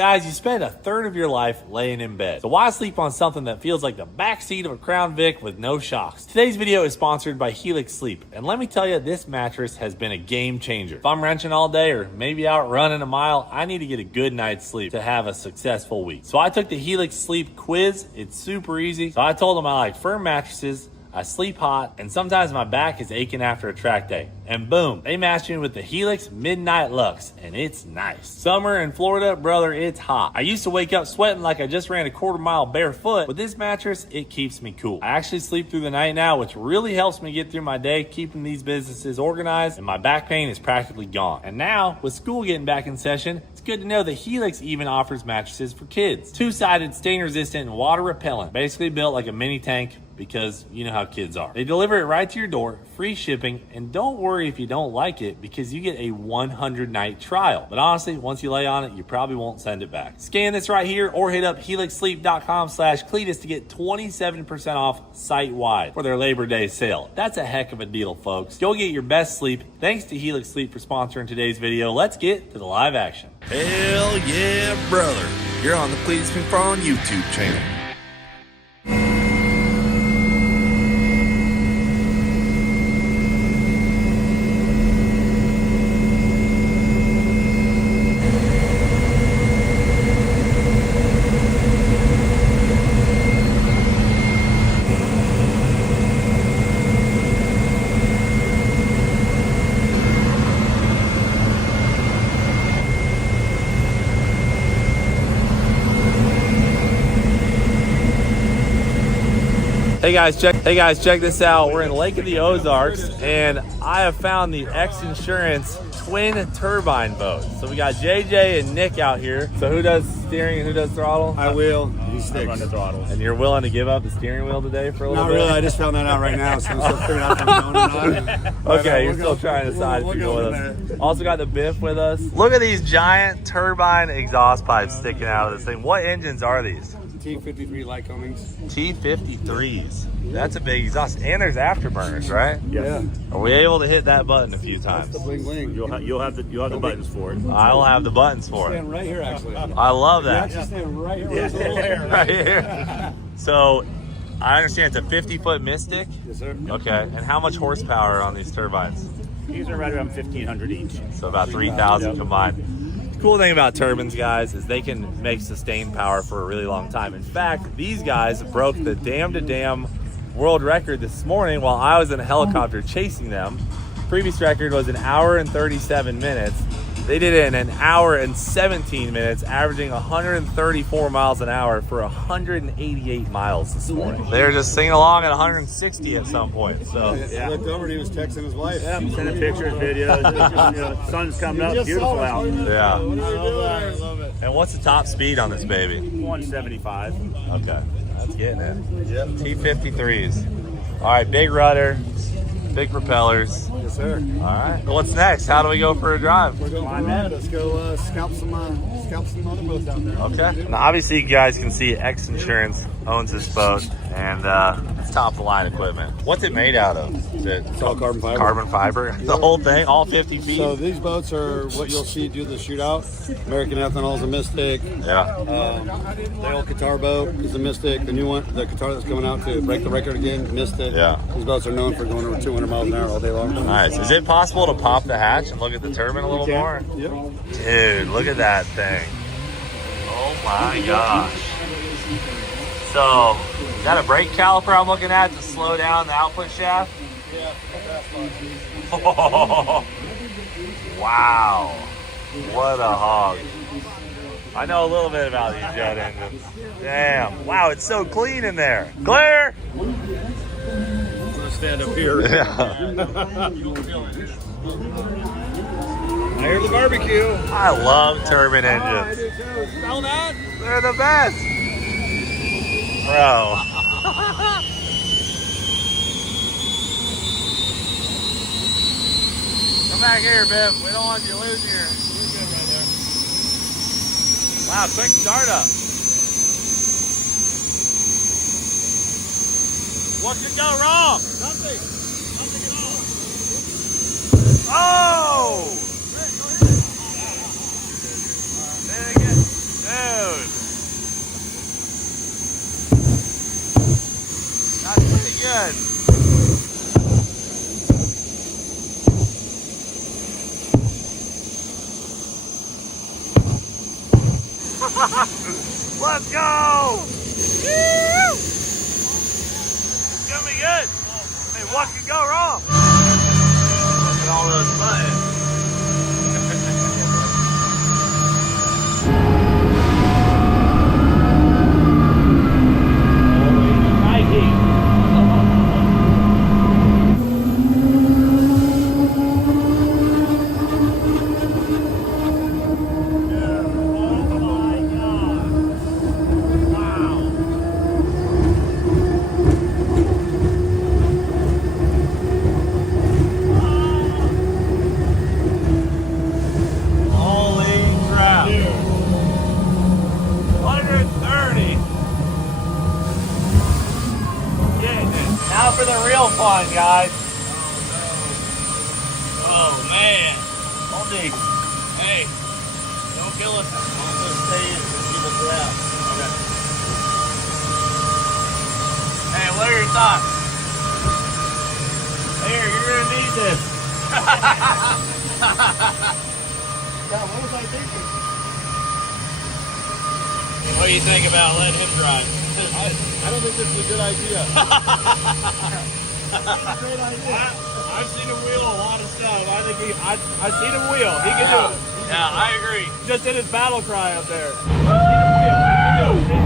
Guys, you spend a third of your life laying in bed. So why sleep on something that feels like the backseat of a Crown Vic with no shocks? Today's video is sponsored by Helix Sleep. And let me tell you, this mattress has been a game changer. If I'm wrenching all day or maybe out running a mile, I need to get a good night's sleep to have a successful week. So I took the Helix Sleep quiz. It's super easy. So I told them I like firm mattresses, I sleep hot, and sometimes my back is aching after a track day. And boom, they matched me with the Helix Midnight Luxe, and it's nice. Summer in Florida, brother, it's hot. I used to wake up sweating like I just ran a quarter-mile barefoot. With this mattress, it keeps me cool. I actually sleep through the night now, which really helps me get through my day, keeping these businesses organized, and my back pain is practically gone. And now, with school getting back in session, it's good to know that Helix even offers mattresses for kids. Two-sided, stain-resistant, and water-repellent. Basically built like a mini tank, because you know how kids are. They deliver it right to your door, free shipping, and don't worry if you don't like it because you get a 100-night trial. But honestly, once you lay on it, you probably won't send it back. Scan this right here or hit up helixsleep.com/Cleetus to get 27% off site-wide for their Labor Day sale. That's a heck of a deal, folks. Go get your best sleep. Thanks to Helix Sleep for sponsoring today's video. Let's get to the live action. Hell yeah, brother. You're on the Cleetus McFarland YouTube channel. Hey guys, check this out. We're in Lake of the Ozarks, and I have found the X Insurance twin turbine boat. So we got JJ and Nick out here. So who does steering and who does throttle? I will. He sticks. I run the throttles. And you're willing to give up the steering wheel today for a little Not bit? really. I just found that out right now, so I'm still figuring out if I'm going or not. Okay, you're still trying to decide if you're going with us. Also got the Biff with us. Look at these giant turbine exhaust pipes sticking out of this thing. What engines are these? T53 light Cummings. T53s. That's a big exhaust. And there's afterburners, right? Yeah. Are we able to hit that button a few times? The bling bling. You'll have the buttons for it. I will have the buttons for it. Stand right here, actually. I love You that. actually stand right here. Yeah. Right here. So I understand it's a 50-foot Mystic. Yes, sir. Okay. And how much horsepower on these turbines? These are right around 1,500 each. So about 3,000 Yep. combined. The cool thing about turbines, guys, is they can make sustained power for a really long time. In fact, these guys broke the dam-to-dam world record this morning while I was in a helicopter chasing them. Previous record was 1 hour and 37 minutes. They did it in 1 hour and 17 minutes, averaging 134 miles an hour for 188 miles this morning. They were just singing along at 160 at some point. So I looked over and he was texting his wife. Yeah, I'm sending pictures, videos. Sun's coming up, beautiful out. yeah. I love it. And what's the top speed on this baby? 175. Okay, that's getting it. Yep. T53s. All right, big rudder, big propellers. Yes, sir. All right. So what's next? How do we go for a drive? We're going for a ride. Let's go scalp some other boats out there. Okay. Now, obviously, you guys can see X Insurance owns this boat, and it's top of the line equipment. What's it made out of? Is it It's all carbon fiber. carbon fiber? The whole thing, all 50 feet? So these boats are what you'll see do the shootout. American Ethanol is a Mystic. Yeah. The old Qatar boat is a Mystic. The new one, the Qatar that's coming out to break the record again, Mystic. Yeah. These boats are known for going over 200 miles an hour all day long. Nice. Is it possible to pop the hatch and look at the turbine a little more? Yep. Dude, look at that thing. Oh my gosh. So, is that a brake caliper I'm looking at to slow down the output shaft? Yeah. Wow. What a hog. I know a little bit about these jet engines. Damn. Wow, it's so clean in there. Clear! I'm gonna stand up here. Yeah. I hear the barbecue. I love turbine engines. Smell that? They're the best. Bro. Come back here, Biff. We don't want you losing your... We're good right there. Wow, quick startup. What could go wrong? Nothing. Nothing at all. Oh! Say it again. Let's go! Woo! It's gonna be good. I mean, what could go wrong? Look at all those buttons. Now for the real fun, guys. Oh, man. Hold these. Hey, don't kill us. I'm going to stay in and see what's out. Okay. Hey, what are your thoughts? Here, you're going to need this. Yeah, what was I thinking? What do you think about letting him drive? I don't think this is a good idea. Great idea. I've seen him wheel a lot of stuff. I think I've seen him wheel. He can do it. Yeah, I agree. Just did his battle cry up there. I've seen him wheel. He can do it.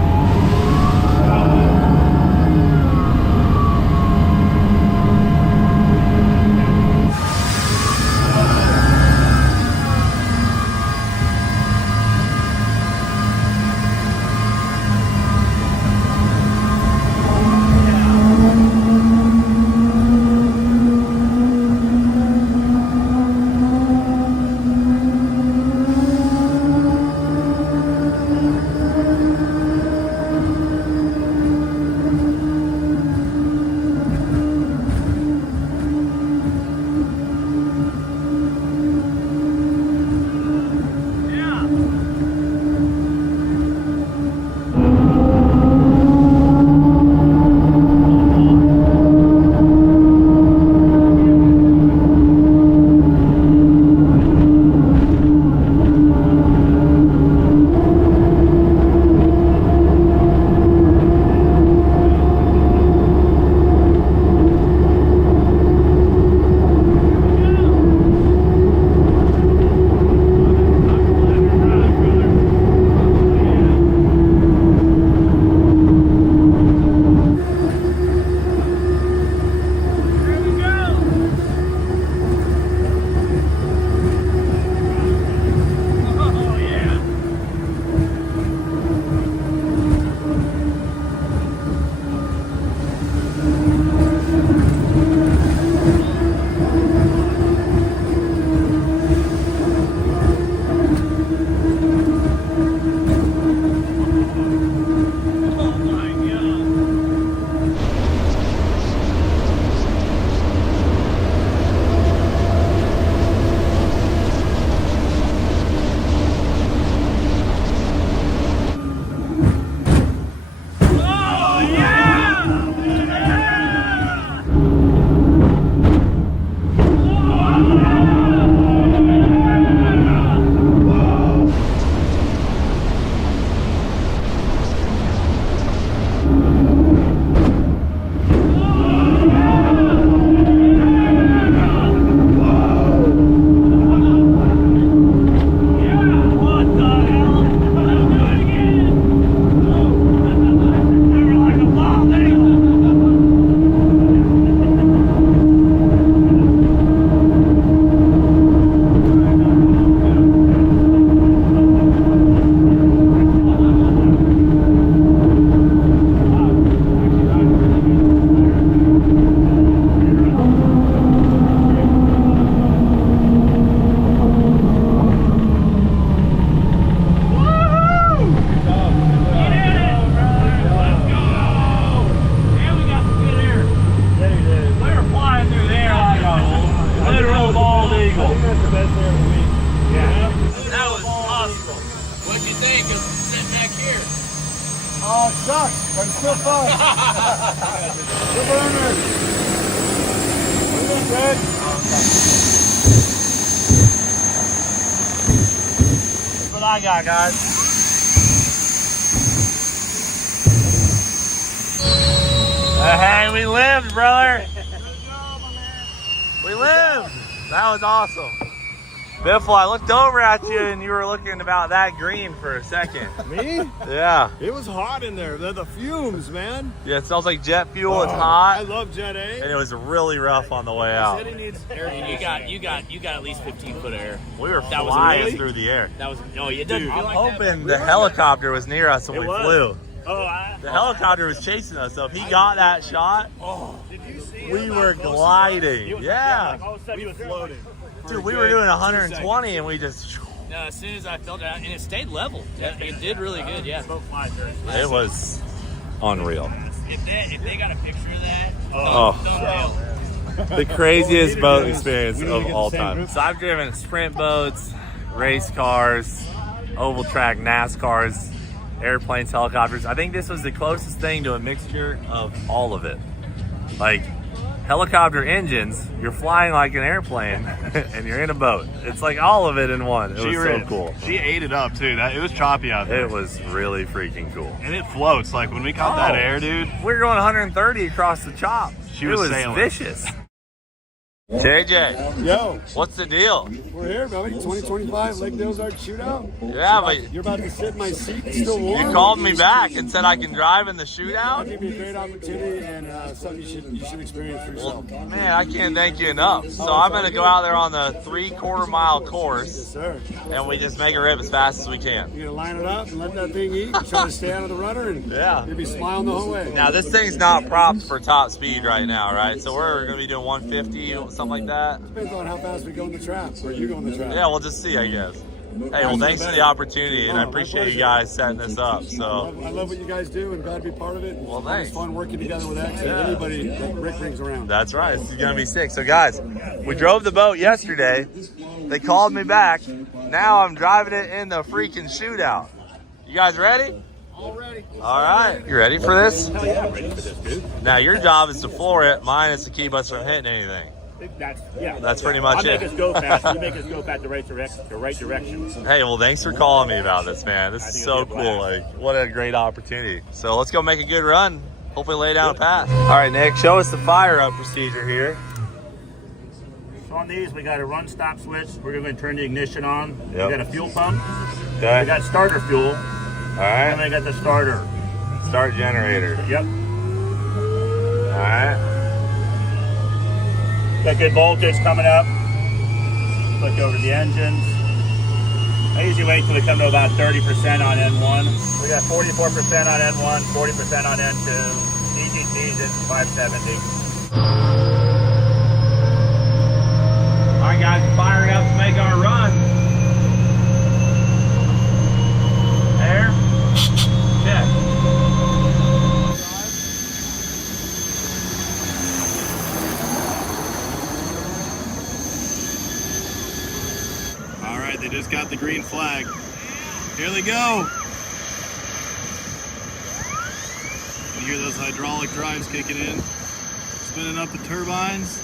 Oh, it sucks, but it's still fun. Good burner. We're doing good. That's what I got, guys. Hey, we lived, brother. We lived. That was awesome. Biffle, I looked over at you and you were looking about that green for a second. Me? Yeah. It was hot in there. They're the fumes, man. Yeah, it smells like jet fuel. It's I hot. love Jet A. And it was really rough on the way out. Said he needs air. You got at least 15 foot of air. We were That was flying really- through the air. That was it doesn't feel like I'm that. hoping the helicopter was near us when we was. flew. Oh, The helicopter was chasing us, so if he got that shot, we were gliding. Yeah. all of a sudden he was floating. Dude, we were doing 120 and we just, No, as soon as I felt it, and it stayed level. It did really good. Yeah. it was unreal. If they got a picture of that, Oh. thumbnail. The craziest boat experience of all time. So I've driven sprint boats, race cars, oval track NASCARs, airplanes, helicopters. I think this was the closest thing to a mixture of all of it. Like helicopter engines, you're flying like an airplane and you're in a boat. It's like all of it in one. It was so cool. She ate it up too. It was choppy out there. It was really freaking cool. And it floats. Like when we caught that air, dude. We were going 130 across the chop. She It was was sailing. vicious. JJ, Yo, what's the deal? we're here, baby. 2025 Lake Ozark Shootout. Yeah, but You're about to sit in my seat, still warm. you called me back and said I can drive in the I'll shootout? give you a great opportunity and something you should experience for Well, yourself. man, I can't thank you enough. So I'm going to go out there on the 3/4 mile Yes, course sir. and we just make a rip as fast as we can. You're gonna line it up and let that thing eat. Try to stay out of the rudder, and Yeah. you'll be smiling the whole way. Now this thing's not propped for top speed right now, right? So we're going to be doing 150, something like that. Depends on how fast we go in the trap, or you go in the trap. Yeah, we'll just see, I guess. Hey, well, thanks for the opportunity, and I appreciate you guys setting this up. So, I love what you guys do, and glad to be part of it. Well, It's thanks. fun working together with X and Yeah. anybody that Rick brings around. that's right. This is going to be sick. So, guys, we drove the boat yesterday. They called me back. Now I'm driving it in the freaking shootout. You guys ready? All right. You ready for this? Hell yeah, I'm ready for this, dude. Now, your job is to floor it. Mine is to keep us from hitting anything. That's pretty much I it. make us go fast. You make us go back the right direction. Hey, well, thanks for calling me about this, man. This is think so it'll be a cool. blast. Like, what a great opportunity. So let's go make a good run. Hopefully lay down a path. All right, Nick, show us the fire up procedure here. So on these, we got a run stop switch. We're going to turn the ignition on. Yep. We got a fuel pump. Okay. We got starter fuel. All And right. we got the starter. Start generator. Yep. All right. Got good voltage coming up. Click over the engines. I usually wait till we come to about 30% on N1. We got 44% on N1, 40% on N2. EGT's at 570. All right, guys, we're firing up to make our run. Air. Check. All right, they just got the green flag. Here they go. You hear those hydraulic drives kicking in, spinning up the turbines.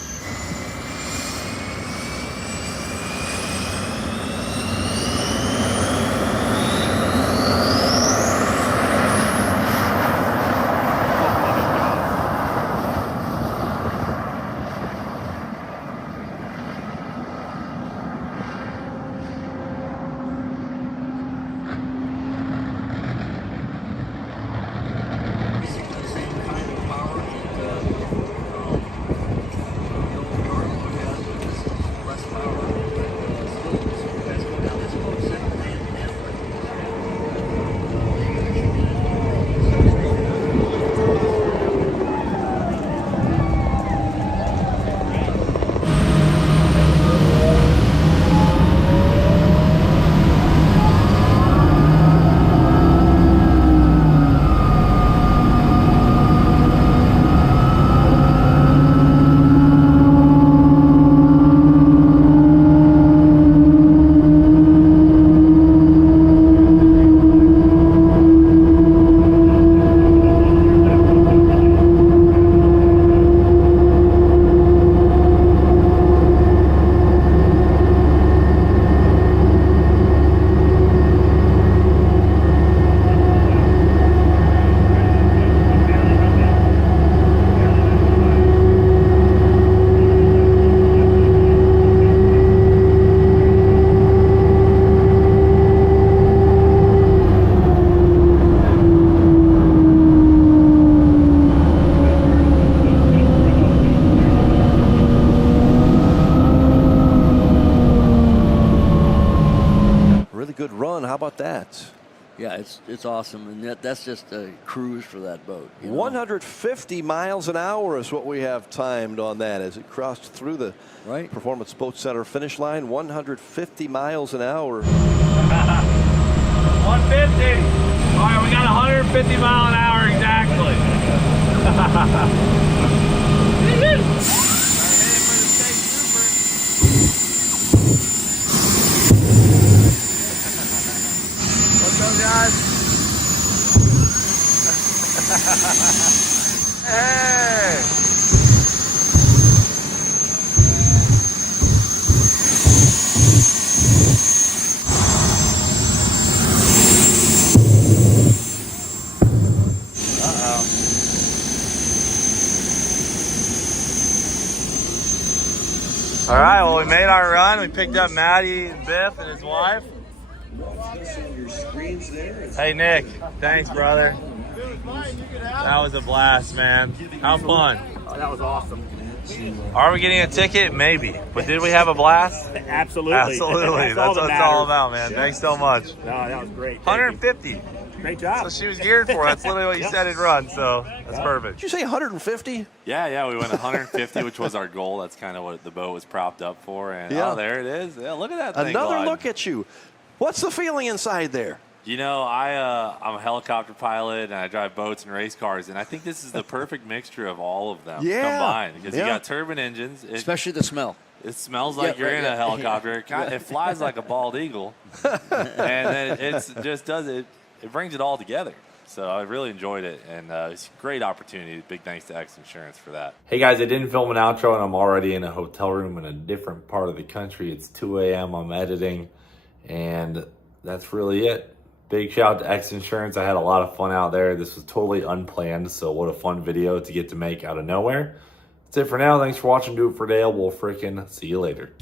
good run. How about that? Yeah, it's awesome, and that's just a cruise for that boat. 150 miles an hour is what we have timed on that as it crossed through the Performance Boat Center finish line. 150 miles an hour. 150. All right, we got 150 mile an hour exactly. Let's go, guys. Hey. All right, well, we made our run. We picked up Maddie and Biff and his wife. Hey, Nick. Thanks, brother. That was a blast, man. How fun. Oh, that was awesome. Are we getting a ticket? Maybe. But did we have a blast? Absolutely. Absolutely. That's what it's all about, man. Yeah. Thanks so much. No, that was great. 150. Great job. So she was geared for. That's literally what you said in run. So that's perfect. Did you say 150? Yeah, we went 150, which was our goal. That's kind of what the boat was propped up for. And Yeah. oh, there it is. Yeah, look at that thing. Another glide. look at you. What's the feeling inside there? You know, I'm a helicopter pilot and I drive boats and race cars, and I think this is the perfect mixture of all of them combined because you got turbine engines, especially the smell. It smells like you're in a helicopter. It flies like a bald eagle, and then it just does it. It brings it all together. So I really enjoyed it, and it's a great opportunity. Big thanks to X Insurance for that. Hey guys, I didn't film an outro, and I'm already in a hotel room in a different part of the country. It's 2 a.m. I'm editing, and that's really it. Big shout out to X Insurance. I had a lot of fun out there. This was totally unplanned, so what a fun video to get to make out of nowhere. That's it for now. Thanks for watching. Do It for Dale. We'll freaking see you later.